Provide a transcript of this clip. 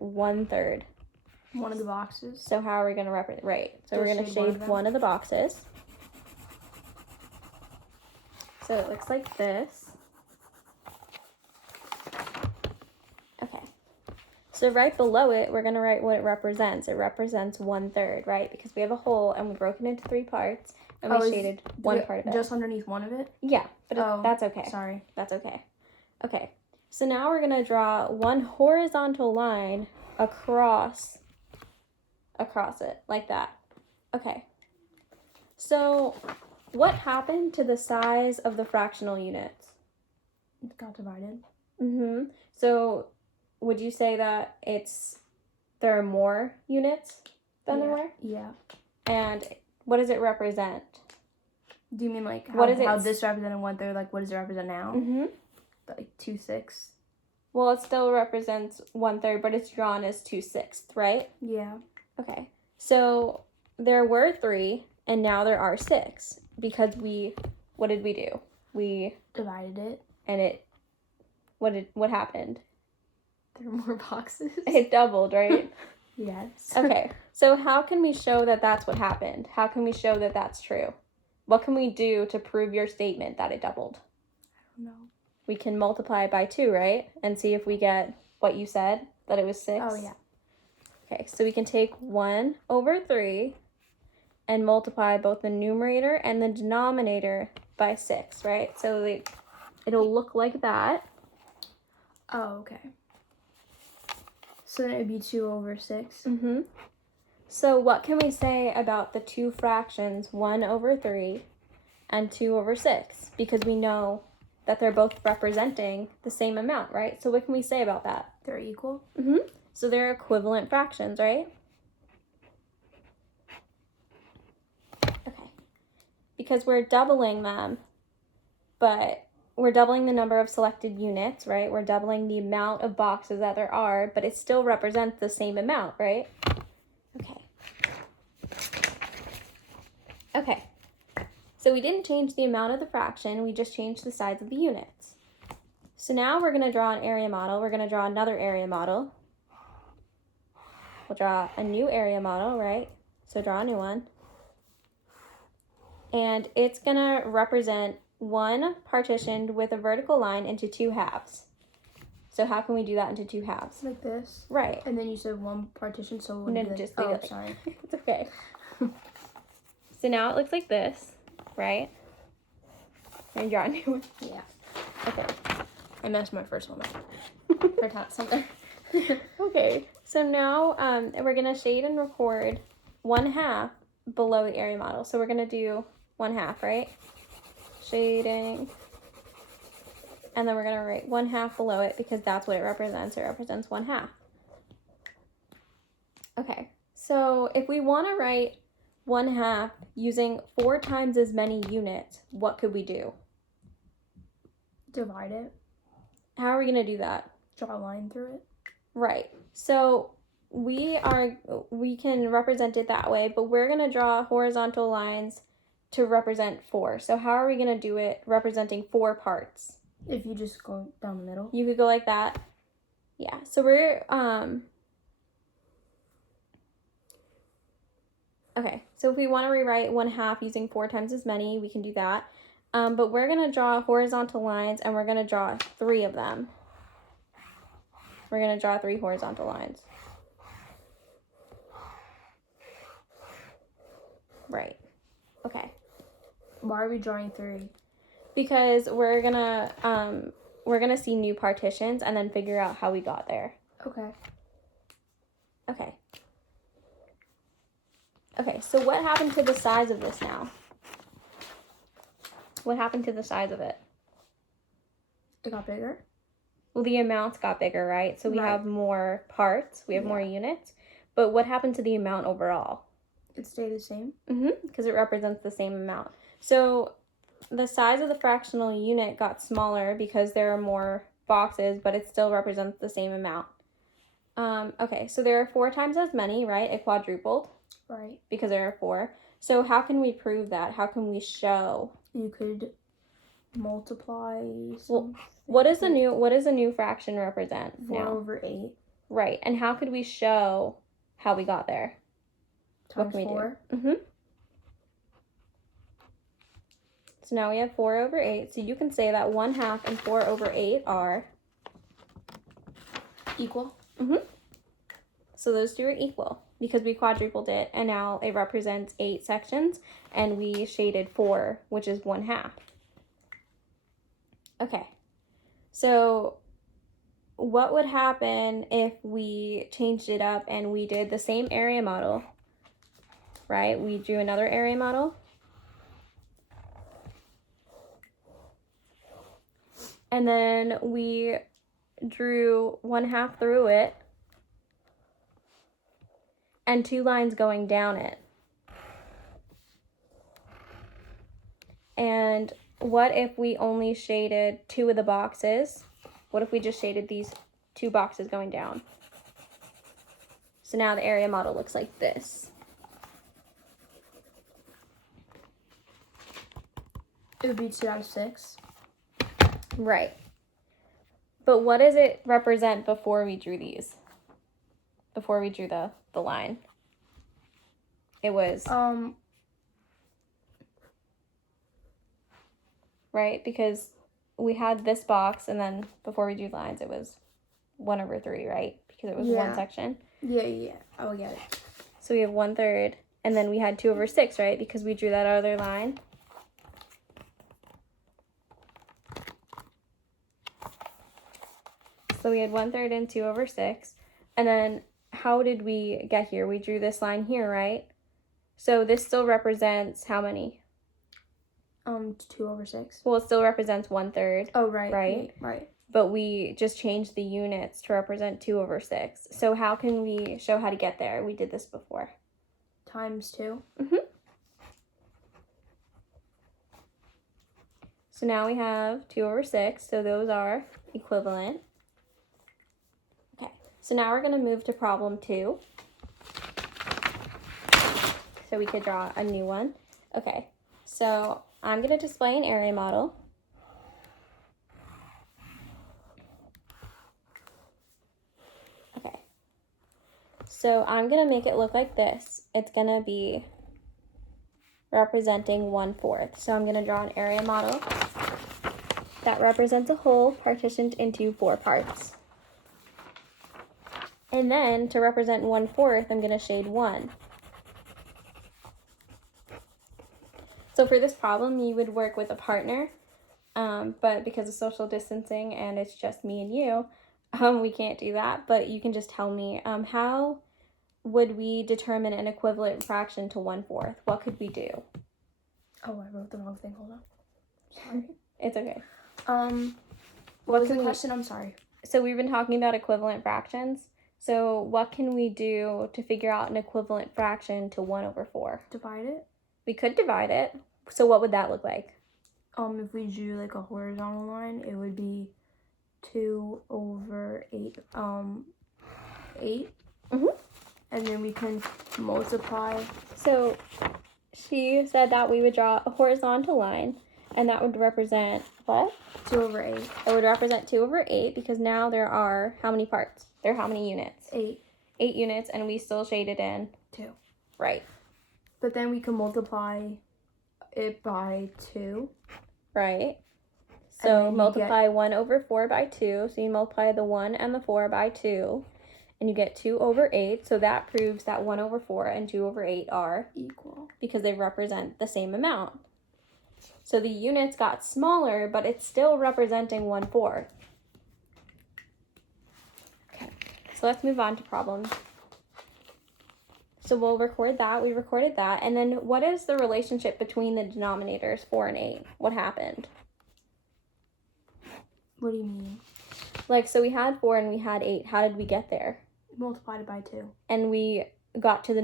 1/3. One of the boxes. So how are we going to represent? Right. So we're Just going to shade shade one of the boxes. So it looks like this. Okay. So right below it, we're going to write what it represents. It represents 1/3, right? Because we have a hole and we broke it into 3 parts and we shaded one part of it. Just underneath one of it? Yeah, but that's okay. Sorry. That's okay. Okay. So now we're going to draw one horizontal line across it, like that. Okay. So what happened to the size of the fractional units? It got divided. So would you say that there are more units than there were? Yeah. And what does it represent? Do you mean like how this represented 1/3? Like what does it represent now? Like 2/6. Well, it still represents 1/3, but it's drawn as 2/6, right? Yeah. Okay. So there were 3, and now there are 6 because what did we do? We divided it, and what happened? There were more boxes. It doubled, right? Yes. Okay. So how can we show that that's what happened? How can we show that that's true? What can we do to prove your statement that it doubled? I don't know. We can multiply by 2, right? And see if we get what you said, that it was 6. Oh, yeah. Okay, so we can take 1/3 and multiply both the numerator and the denominator by 6, right? So it'll look like that. Oh, okay. So then it would be 2/6. So what can we say about the 2 fractions, 1/3 and 2/6? Because we know that they're both representing the same amount, right? So what can we say about that? They're equal? So they're equivalent fractions, right? Okay. Because we're doubling them, but we're doubling the number of selected units, right? We're doubling the amount of boxes that there are, but it still represents the same amount, right? Okay. Okay. So we didn't change the amount of the fraction, we just changed the size of the units. So now we're going to draw an area model. We're going to draw another area model. We'll draw a new area model, right? So draw a new one. And it's going to represent one partitioned with a vertical line into 2 halves. So how can we do that into 2 halves? Like this? Right. And then you said one partition, so it would be like, sorry. It's okay. So now it looks like this, right? And draw a new one. Yeah. Okay. I messed my first one up. For top center. Okay. So now we're going to shade and record 1/2 below the area model. So we're going to do 1/2, right? Shading. And then we're going to write 1/2 below it because that's what it represents. It represents 1/2. Okay. So if we want to write 1/2 using 4 times as many units, what could we do? Divide it. How are we going to do that? Draw a line through it. Right. So we can represent it that way, but we're going to draw horizontal lines to represent 4. So how are we going to do it representing 4 parts? If you just go down the middle. You could go like that. Yeah. So we're okay. So if we want to rewrite 1/2 using 4 times as many, we can do that. But we're going to draw horizontal lines, and we're going to draw 3 of them. We're going to draw 3 horizontal lines. Right. Okay. Why are we drawing 3? Because we're gonna see new partitions and then figure out how we got there. Okay. Okay. Okay, so what happened to the size of this now? What happened to the size of it? It got bigger? Well, the amounts got bigger, right? So we have more parts, we have more units. But what happened to the amount overall? It stayed the same? Because it represents the same amount. So the size of the fractional unit got smaller because there are more boxes, but it still represents the same amount. Okay, so there are 4 times as many, right? It quadrupled. Right. Because there are 4. So how can we prove that? How can we show? You could multiply something. Well, what does a new fraction represent now? 4/8. Right. And how could we show how we got there? Times 4. So now we have 4 over 8. So you can say that 1/2 and 4 over 8 are equal. So those two are equal because we quadrupled it, and now it represents 8 sections, and we shaded 4, which is 1/2. Okay. So what would happen if we changed it up and we did the same area model, right? We drew another area model. And then we drew 1/2 through it and 2 lines going down it. And what if we only shaded 2 of the boxes? What if we just shaded these 2 boxes going down? So now the area model looks like this. It would be 2 out of 6. Right. But what does it represent before we drew these? Before we drew the line? It was... Right? Because we had this box, and then before we drew lines, it was 1 over 3, right? Because it was one section. Yeah. I get it. So we have 1/3, and then we had 2 over 6, right? Because we drew that other line. So we had 1/3 and 2 over 6. And then how did we get here? We drew this line here, right? So this still represents how many? 2 over 6. Well, it still represents 1/3. Oh, right. Right. But we just changed the units to represent 2 over 6. So how can we show how to get there? We did this before. Times 2. So now we have 2 over 6. So those are equivalent. Okay. So now we're going to move to problem 2. So we could draw a new one. Okay. So I'm going to display an area model. Okay. So I'm going to make it look like this. It's going to be representing 1/4. So I'm going to draw an area model that represents a whole partitioned into 4 parts. And then to represent 1/4, I'm going to shade 1. So for this problem, you would work with a partner, but because of social distancing and it's just me and you, we can't do that. But you can just tell me, how would we determine an equivalent fraction to 1/4? What could we do? Oh, I wrote the wrong thing. Hold on. Sorry. It's okay. What was the question? I'm sorry. So we've been talking about equivalent fractions. So what can we do to figure out an equivalent fraction to 1/4? Divide it? We could divide it. So what would that look like? If we drew like a horizontal line, it would be 2 over 8. 8. And then we can multiply. So she said that we would draw a horizontal line, and that would represent what? 2 over 8. It would represent 2 over 8 because now there are how many parts? There are how many units? 8. 8 units, and we still shaded in 2. Right. But then we can multiply it by 2. Right. So multiply 1/4 by 2. So you multiply the 1 and the 4 by 2. And you get 2 over 8. So that proves that 1/4 and 2 over 8 are equal. Because they represent the same amount. So the units got smaller, but it's still representing 1/4. Okay. So let's move on to problem. So we'll record that. We recorded that. And then what is the relationship between the denominators 4 and 8? What happened? What do you mean? Like, so we had 4 and we had 8. How did we get there? Multiplied it by 2. And we got to the